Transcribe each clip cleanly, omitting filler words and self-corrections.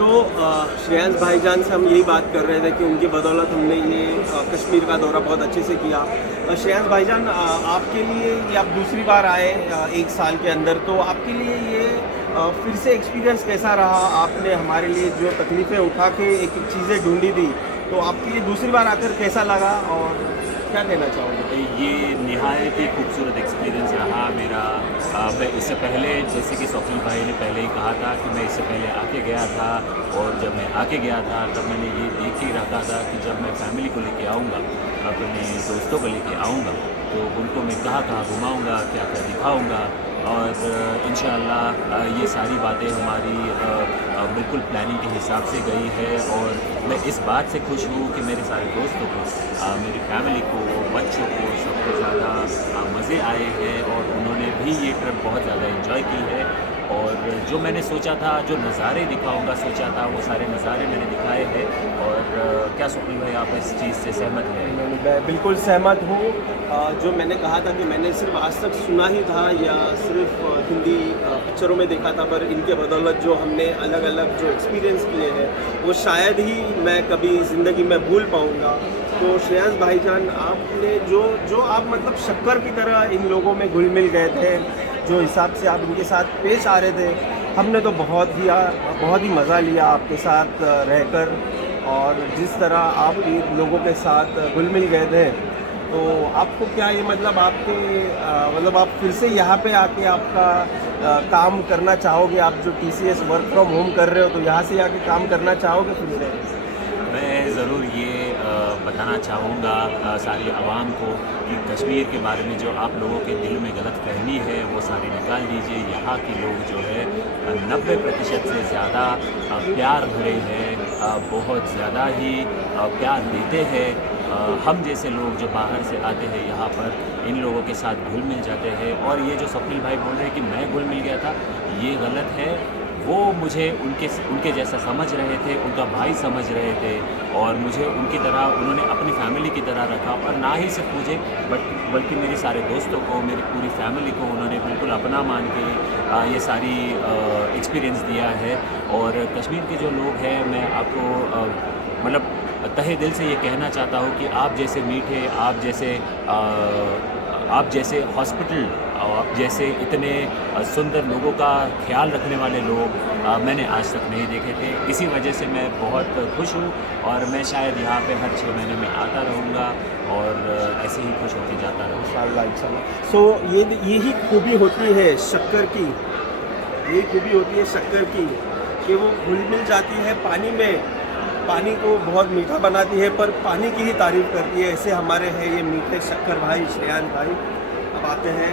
तो श्रेयांश भाईजान से हम यही बात कर रहे थे कि उनकी बदौलत हमने ये कश्मीर का दौरा बहुत अच्छे से किया। श्रेयांश भाईजान, आपके लिए ये आप दूसरी बार आए एक साल के अंदर, तो आपके लिए ये फिर से एक्सपीरियंस कैसा रहा? आपने हमारे लिए जो तकलीफ़ें उठा के एक एक चीज़ें ढूंढी थी, तो आपके लिए दूसरी बार आकर कैसा लगा और क्या कहना चाहोगे? ये निहायत ही खूबसूरत एक्सपीरियंस रहा मेरा। मैं इससे पहले, जैसे कि स्वप्निल भाई ने पहले ही कहा था कि मैं इससे पहले आके गया था, और जब मैं आके गया था तब मैंने ये देख ही रखा था कि जब मैं फैमिली को लेके आऊँगा, अपने दोस्तों को लेके आऊँगा, तो उनको मैं कहाँ कहाँ घुमाऊँगा, क्या क्या दिखाऊँगा। और इंशाअल्लाह ये सारी बातें हमारी बिल्कुल प्लानिंग के हिसाब से गई है। और मैं इस बात से खुश हूँ कि मेरे सारे दोस्तों को, मेरी फैमिली को, बच्चों को, सबको ज़्यादा मज़े आए हैं और उन्होंने भी ये ट्रिप बहुत ज़्यादा एंजॉय की है। और जो मैंने सोचा था, जो नज़ारे दिखाऊंगा सोचा था, वो सारे नज़ारे मैंने दिखाए हैं। और क्या स्वप्निल भाई, आप इस चीज़ से सहमत हैं? मैं बिल्कुल सहमत हूँ। जो मैंने कहा था कि मैंने सिर्फ आज तक सुना ही था या सिर्फ हिंदी पिक्चरों में देखा था, पर इनके बदौलत जो हमने अलग अलग जो एक्सपीरियंस किए हैं वो शायद ही मैं कभी ज़िंदगी में भूल पाऊँगा। तो श्रेयांश भाईजान, आपने जो आप मतलब शक्कर की तरह इन लोगों में घुल मिल गए थे, जो हिसाब से आप इनके साथ पेश आ रहे थे, हमने तो बहुत ही मज़ा लिया आपके साथ रहकर। और जिस तरह आप इन लोगों के साथ घुल मिल गए थे, तो आपको क्या ये मतलब आपके मतलब आप फिर से यहाँ पे आके आपका काम करना चाहोगे? आप जो TCS वर्क फ्रॉम होम कर रहे हो, तो यहाँ से आके काम करना चाहोगे फिर से? मैं ज़रूर ये बताना चाहूँगा सारी आवाम को कि कश्मीर के बारे में जो आप लोगों के दिल में गलत फहमी है वो सारी निकाल दीजिए। यहाँ के लोग जो है 90% से ज़्यादा प्यार भरे हैं, बहुत ज़्यादा ही प्यार देते हैं। हम जैसे लोग जो बाहर से आते हैं यहाँ पर, इन लोगों के साथ घुल मिल जाते हैं। और ये जो स्वप्निल भाई बोल रहे हैं कि मैं घुल मिल गया था, ये गलत है। वो मुझे उनके जैसा समझ रहे थे, उनका भाई समझ रहे थे, और मुझे उनकी तरह उन्होंने अपनी फैमिली की तरह रखा। और ना ही सिर्फ मुझे बल्कि मेरे सारे दोस्तों को, मेरी पूरी फैमिली को उन्होंने बिल्कुल अपना मान के ये सारी एक्सपीरियंस दिया है। और कश्मीर के जो लोग हैं, मैं आपको मतलब तहे दिल से ये कहना चाहता हूँ कि आप जैसे मीठे, आप जैसे हॉस्पिटल, आप जैसे इतने सुंदर लोगों का ख्याल रखने वाले लोग मैंने आज तक नहीं देखे थे। इसी वजह से मैं बहुत खुश हूँ, और मैं शायद यहाँ पे हर 6 महीने में आता रहूँगा और ऐसे ही खुश होकर जाता रहूँगा इंशाल्लाह। सो यही खूबी होती है शक्कर की, यही खूबी होती है शक्कर की कि वो घुल मिल जाती है पानी में, पानी को बहुत मीठा बनाती है, पर पानी की ही तारीफ़ करती है। ऐसे हमारे हैं ये मीठे शक्कर भाई श्रेयांश भाई। अब आते हैं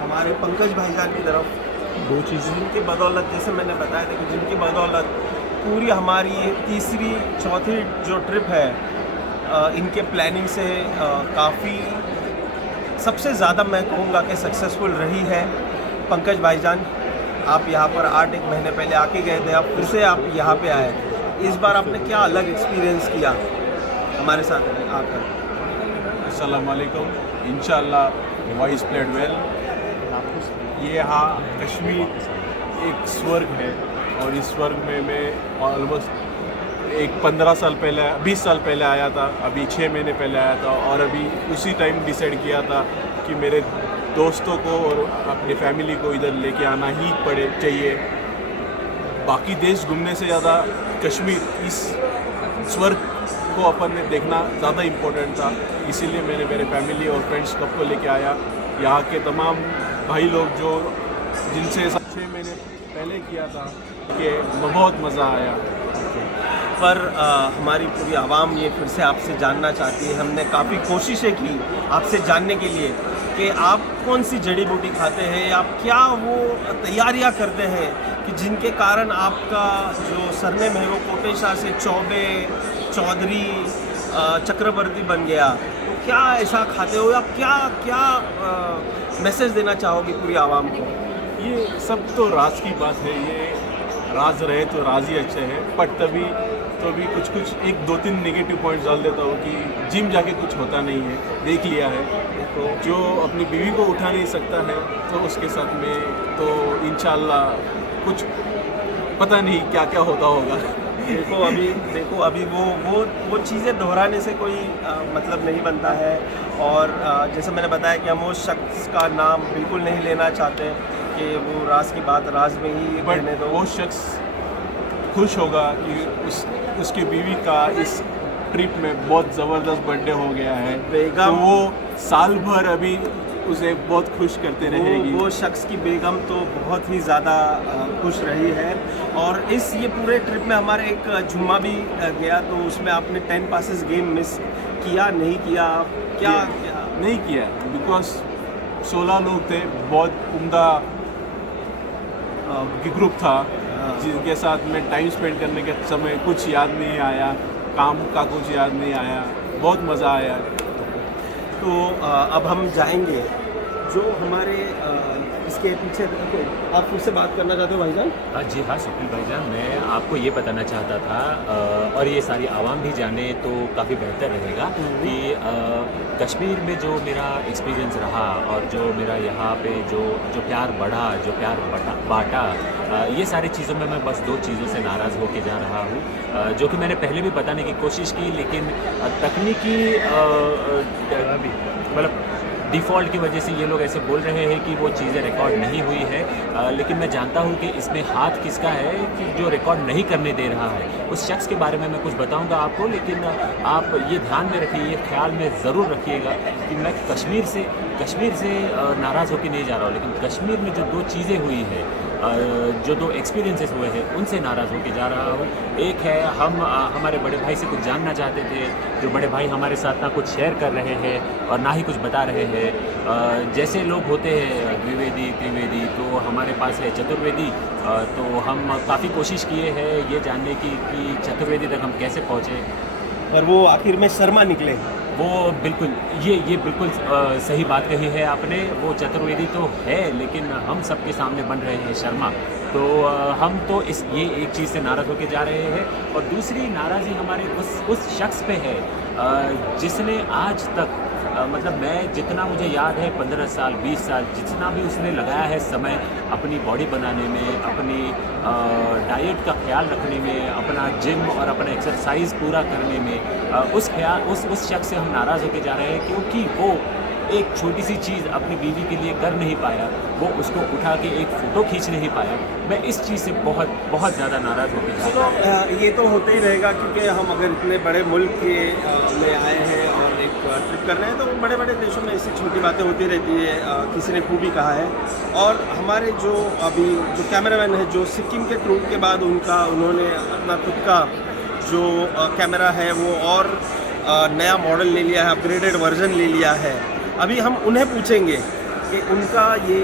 हमारे पंकज भाईजान की तरफ। दो चीज़ें जिनकी बदौलत, जैसे मैंने बताया था कि जिनकी बदौलत पूरी हमारी ये तीसरी चौथी जो ट्रिप है, इनके प्लानिंग से काफ़ी सबसे ज़्यादा मैं कहूँगा कि सक्सेसफुल रही है। पंकज भाईजान, आप यहाँ पर 8 महीने पहले आके गए थे, अब फिर से आप यहाँ पे आए। इस बार आपने क्या अलग एक्सपीरियंस किया हमारे साथ आकर? अस्सलाम वालेकुम। इंशाल्लाह वॉइस प्लेड वेल। ये यहाँ कश्मीर एक स्वर्ग है, और इस स्वर्ग में मैं ऑलमोस्ट एक 15 साल पहले, 20 साल पहले आया था, अभी 6 महीने पहले आया था। और अभी उसी टाइम डिसाइड किया था कि मेरे दोस्तों को और अपनी फैमिली को इधर लेके आना ही चाहिए। बाकी देश घूमने से ज़्यादा कश्मीर, इस स्वर्ग को अपन ने देखना ज़्यादा इम्पोर्टेंट था। इसीलिए मैंने मेरे फैमिली और फ्रेंड्स सबको लेके आया। यहाँ के तमाम भाई लोग जो जिनसे 6 महीने पहले किया था, कि बहुत मज़ा आया। पर हमारी पूरी आवाम ये फिर से आपसे जानना चाहती है। हमने काफ़ी कोशिशें की आपसे जानने के लिए कि आप कौन सी जड़ी बूटी खाते हैं, आप क्या वो तैयारियां करते हैं कि जिनके कारण आपका जो सरनेम है वो कोटेशा से चौबे, चौधरी, चक्रवर्ती बन गया। तो क्या ऐसा खाते हो, आप क्या मैसेज देना चाहोगे पूरी आवाम को? ये सब तो राज की बात है, ये राज रहे तो राज ही अच्छे हैं। बट तभी तो भी कुछ 1-2-3 नेगेटिव पॉइंट्स डाल देता हूँ कि जिम जाके कुछ होता नहीं है, देख लिया है। तो जो अपनी बीवी को उठा नहीं सकता है, तो उसके साथ में तो इंशाल्लाह कुछ पता नहीं क्या क्या होता होगा। देखो अभी वो चीज़ें दोहराने से कोई मतलब नहीं बनता है। और जैसे मैंने बताया कि हम उस शख्स का नाम बिल्कुल नहीं लेना चाहते कि वो राज की बात राज में ही बट रहने दो। वो शख्स खुश होगा कि उसकी बीवी का इस ट्रिप में बहुत ज़बरदस्त बर्थडे हो गया है, बेगम तो वो साल भर अभी उसे बहुत खुश करते रहेगी। वो शख्स की बेगम तो बहुत ही ज़्यादा खुश रही है। और ये पूरे ट्रिप में हमारे एक जुम्मा भी गया, तो उसमें आपने 10 पासेस गेम मिस किया नहीं किया? क्या नहीं किया, बिकॉज 16 लोग थे, बहुत उम्दा ग्रुप था जिनके साथ में टाइम स्पेंड करने के समय कुछ याद नहीं आया, काम का कुछ याद नहीं आया, बहुत मज़ा आया। तो अब हम जाएंगे जो हमारे इसके पीछे। आप फिर से बात करना चाहते हो भाईजान? जी हाँ शकील भाईजान, मैं आपको ये बताना चाहता था और ये सारी आवाम भी जाने तो काफ़ी बेहतर रहेगा कि कश्मीर में जो मेरा एक्सपीरियंस रहा और जो मेरा यहाँ पे जो प्यार बढ़ा, जो प्यार बांटा, ये सारी चीज़ों में मैं बस 2 चीज़ों से नाराज़ होके जा रहा हूँ, जो कि मैंने पहले भी बताने की कोशिश की, लेकिन तकनीकी मतलब डिफ़ॉल्ट की वजह से ये लोग ऐसे बोल रहे हैं कि वो चीज़ें रिकॉर्ड नहीं हुई है, लेकिन मैं जानता हूँ कि इसमें हाथ किसका है कि जो रिकॉर्ड नहीं करने दे रहा है। उस शख्स के बारे में मैं कुछ बताऊँगा आपको, लेकिन आप ये ध्यान में रखिए, ये ख्याल में ज़रूर रखिएगा कि मैं कश्मीर से नाराज़ होकर नहीं जा रहा हूँ, लेकिन कश्मीर में जो 2 चीज़ें हुई है, जो 2 एक्सपीरियंसेस हुए हैं, उनसे नाराज़ होकर जा रहा हूँ। एक है हम हमारे बड़े भाई से कुछ जानना चाहते थे, जो बड़े भाई हमारे साथ ना कुछ शेयर कर रहे हैं और ना ही कुछ बता रहे हैं। जैसे लोग होते हैं द्विवेदी त्रिवेदी, तो हमारे पास है चतुर्वेदी, तो हम काफ़ी कोशिश किए हैं ये जानने की कि चतुर्वेदी तक हम कैसे पहुँचे, और वो आखिर में शर्मा निकले। वो बिल्कुल ये बिल्कुल सही बात कही है आपने। वो चतुर्वेदी तो है, लेकिन हम सबके सामने बन रहे हैं शर्मा। तो हम तो ये एक चीज़ से नाराज़ होकर जा रहे हैं, और दूसरी नाराज़ी हमारे उस शख्स पे है जिसने आज तक मतलब मैं जितना मुझे याद है 15 साल 20 साल जितना भी उसने लगाया है समय अपनी बॉडी बनाने में, अपनी डाइट का ख्याल रखने में, अपना जिम और अपना एक्सरसाइज पूरा करने में, उस शख्स से हम नाराज़ होकर जा रहे हैं क्योंकि वो एक छोटी सी चीज़ अपनी बीवी के लिए कर नहीं पाया, वो उसको उठा के एक फ़ोटो खींच नहीं पाया। मैं इस चीज़ से बहुत बहुत ज़्यादा नाराज़ होकर जा रहा हूँ। ये तो होता ही रहेगा, क्योंकि हम अगर इतने बड़े मुल्क के में आए हैं और एक ट्रिप कर रहे हैं, तो बड़े बड़े देशों में ऐसी छोटी बातें होती रहती है। किसी ने खूब भी कहा है। और हमारे जो अभी जो कैमरामैन है, जो सिक्किम के ट्रिप के बाद उन्होंने अपना खुद का जो कैमरा है वो और नया मॉडल ले लिया है, अपग्रेडेड वर्जन ले लिया है। अभी हम उन्हें पूछेंगे कि उनका ये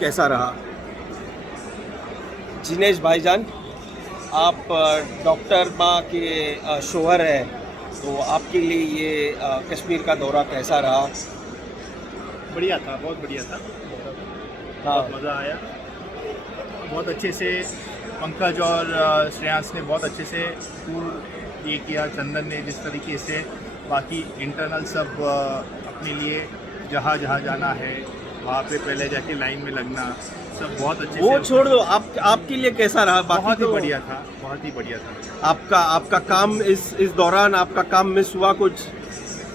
कैसा रहा। जिनेश भाईजान, आप डॉक्टर माँ के शोहर हैं, तो आपके लिए ये कश्मीर का दौरा कैसा रहा? बढ़िया था, बहुत बढ़िया था। हाँ, बहुत मज़ा आया। बहुत अच्छे से पंकज और श्रेयांश ने बहुत अच्छे से टूर ये किया। चंदन ने जिस तरीके से बाकी इंटरनल सब अपने लिए जहाँ जाना है वहाँ पे पहले जाके लाइन में लगना, सब बहुत अच्छे वो से। छोड़ दो, आपके लिए कैसा रहा? बहुत ही तो बढ़िया था, बहुत ही बढ़िया था। आपका काम इस दौरान आपका काम मिस हुआ कुछ?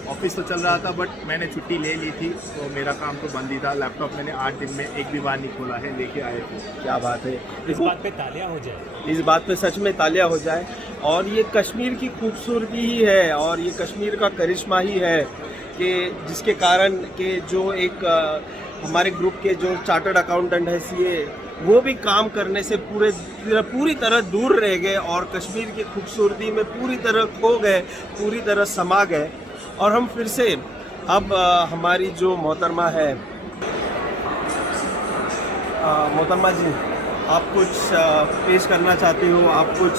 ऑफिस तो चल रहा था, बट मैंने छुट्टी ले ली थी, तो मेरा काम तो बंद ही था। लैपटॉप मैंने 8 दिन में एक भी बार नहीं खोला है, लेके आए थे। क्या बात है, इस बात पे तालियां हो जाए, इस बात पे सच में तालियां हो जाए। और ये कश्मीर की खूबसूरती ही है, और ये कश्मीर का करिश्मा ही है कि जिसके कारण कि जो एक हमारे ग्रुप के जो चार्टर्ड अकाउंटेंट है सीए, वो भी काम करने से पूरी तरह दूर रह गए और कश्मीर की खूबसूरती में पूरी तरह खो गए, पूरी तरह समा गए। और हम फिर से अब हमारी जो मोहतरमा है, मोहतरमा जी, आप कुछ पेश करना चाहती हो? आप कुछ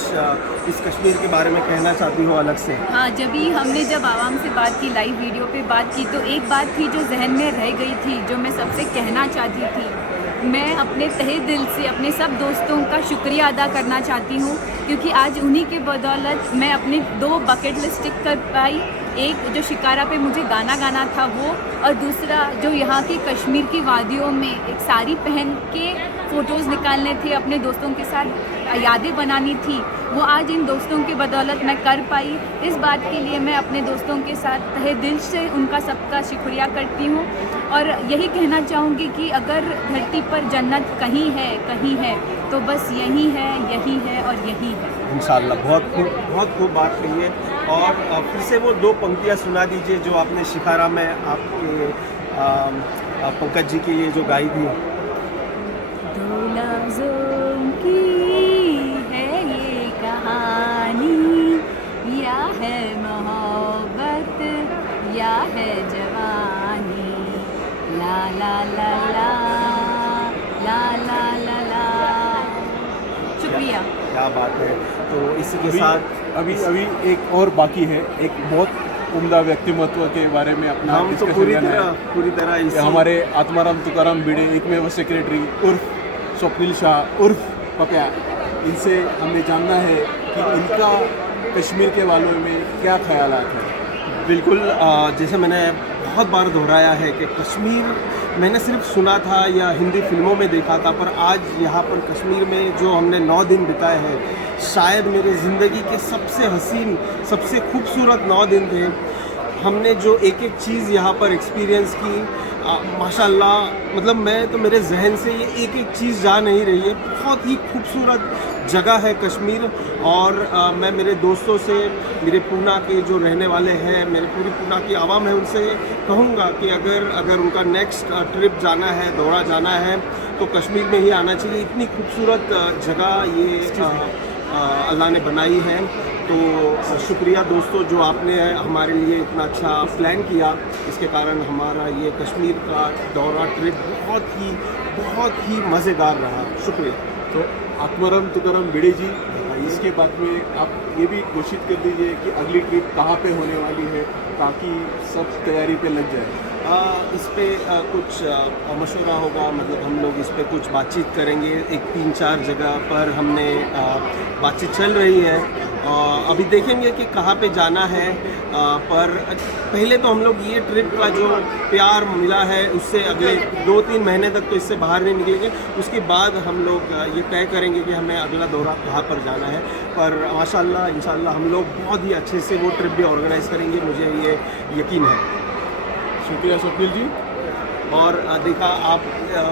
इस कश्मीर के बारे में कहना चाहती हो अलग से? हाँ, जब आवाम से बात की, लाइव वीडियो पे बात की, तो एक बात थी जो जहन में रह गई थी, जो मैं सबसे कहना चाहती थी। मैं अपने तहे दिल से अपने सब दोस्तों का शुक्रिया अदा करना चाहती हूँ, क्योंकि आज उन्हीं के बदौलत मैं अपने 2 बकेट लिस्ट टिक कर पाई। एक जो शिकारा पे मुझे गाना गाना था वो, और दूसरा जो यहाँ की कश्मीर की वादियों में एक साड़ी पहन के फ़ोटोज़ निकालने थे, अपने दोस्तों के साथ यादें बनानी थी, वो आज इन दोस्तों के बदौलत मैं कर पाई। इस बात के लिए मैं अपने दोस्तों के साथ तहे दिल से उनका सबका शुक्रिया करती हूँ और यही कहना चाहूँगी कि अगर धरती पर जन्नत कहीं है तो बस यही है और यही है। इंशाल्लाह। बहुत खूब बात कही है। और फिर से वो 2 पंक्तियाँ सुना दीजिए जो आपने शिखारा में आपके पंकज जी की ये जो गाई थी। 2 लफ्ज़ों की है ये कहानी, या है मोहब्बत या है जवानी, ला ला ला ला ला ला ला ला। शुक्रिया। क्या बात है। तो इसी के साथ अभी एक और बाकी है, एक बहुत उम्दा व्यक्तिमत्व के बारे में अपना हम तो discussion पूरी करना है। तरह ये इसी हमारे आत्माराम तुकाराम भिड़े एकमेव सेक्रेटरी उर्फ स्वप्निल शाह उर्फ पप्या, इनसे हमें जानना है कि इनका कश्मीर के बारे में क्या ख्यालात है। बिल्कुल। जैसे मैंने बहुत बार दोहराया है कि कश्मीर मैंने सिर्फ सुना था या हिंदी फिल्मों में देखा था, पर आज यहाँ पर कश्मीर में जो हमने 9 दिन बिताए हैं, शायद मेरे ज़िंदगी के सबसे हसीन, सबसे खूबसूरत 9 दिन थे। हमने जो एक चीज़ यहाँ पर एक्सपीरियंस की, माशाल्लाह, मतलब मैं तो मेरे जहन से ये एक चीज़ जा नहीं रही है। बहुत ही खूबसूरत जगह है कश्मीर। और मैं मेरे दोस्तों से, मेरे पूना के जो रहने वाले हैं, मेरे पूरी पूना की आवाम है, उनसे कहूँगा कि अगर उनका नेक्स्ट ट्रिप जाना है, दौरा जाना है, तो कश्मीर में ही आना चाहिए। इतनी खूबसूरत जगह ये अल्लाह ने बनाई है। तो शुक्रिया दोस्तों, जो आपने हमारे लिए इतना अच्छा प्लान किया। इसके कारण हमारा ये कश्मीर का दौरा ट्रिप बहुत ही मज़ेदार रहा। शुक्रिया। तो आत्माराम तुकाराम भिड़े जी, इसके बाद में आप ये भी घोषित कर दीजिए कि अगली ट्रिप कहाँ पे होने वाली है, ताकि सब तैयारी पे लग जाए। इस पे कुछ मशवरा होगा, मतलब हम लोग इस पे कुछ बातचीत करेंगे। एक 3-4 जगह पर हमने बातचीत चल रही है। अभी देखेंगे कि कहाँ पे जाना है। पर पहले तो हम लोग ये ट्रिप का जो प्यार मिला है, उससे अगले 2-3 महीने तक तो इससे बाहर नहीं निकलेंगे। उसके बाद हम लोग ये तय करेंगे कि हमें अगला दौरा कहाँ पर जाना है। पर माशाल्लाह, इंशाल्लाह हम लोग बहुत ही अच्छे से वो ट्रिप भी ऑर्गेनाइज़ करेंगे, मुझे ये यकीन है। शुक्रिया स्वप्निल जी। और देखा आप,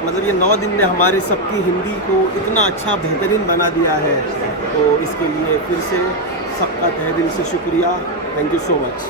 मतलब ये 9 दिन ने हमारे सबकी हिंदी को इतना अच्छा बेहतरीन बना दिया है। तो इसके लिए फिर से सबका तहे दिल से शुक्रिया। Thank you so much.